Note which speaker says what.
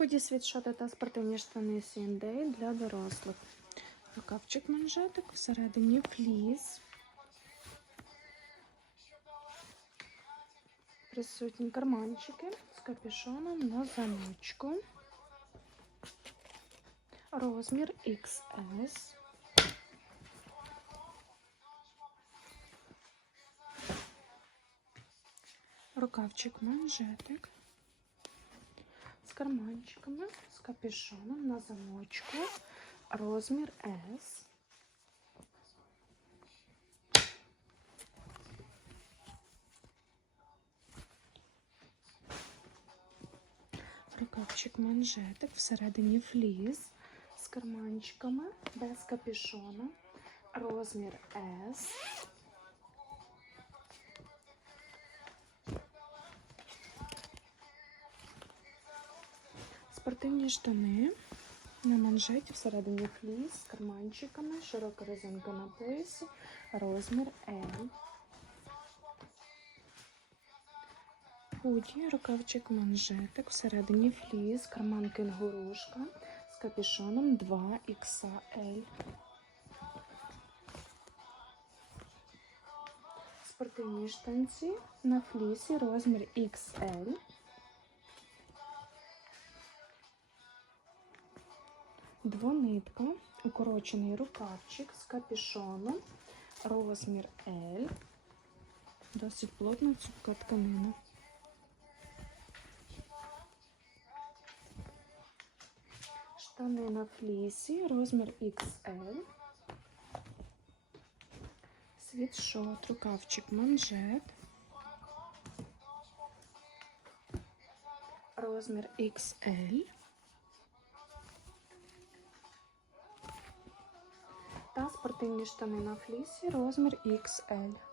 Speaker 1: Худі світшоти та спортивні штани C&A для дорослих. Рукавчик манжетик, всередині фліс. Присутні карманчики з капюшоном на замочку. Розмір XS. Рукавчик манжетик карманчиками, з капюшоном на замочку. Розмір S. Рукавчик манжетик, всередині фліс з карманчиками, без капюшона. Розмір S. Спортивні штани на манжеті всередині фліс з карманчиками, широка резинка на поясі, розмір L. Худі, рукавчик манжетик, всередині фліс, карман кенгурушка з капюшоном 2XL. Спортивні штанці на флісі розмір XL. Двонитка, укорочений рукавчик з капюшоном, розмір L. Досить плотна цупка тканина. Штани на флісі, розмір XL. Світшот, рукавчик, манжет. Розмір XL. Спортивні штани на флісі, розмір XL.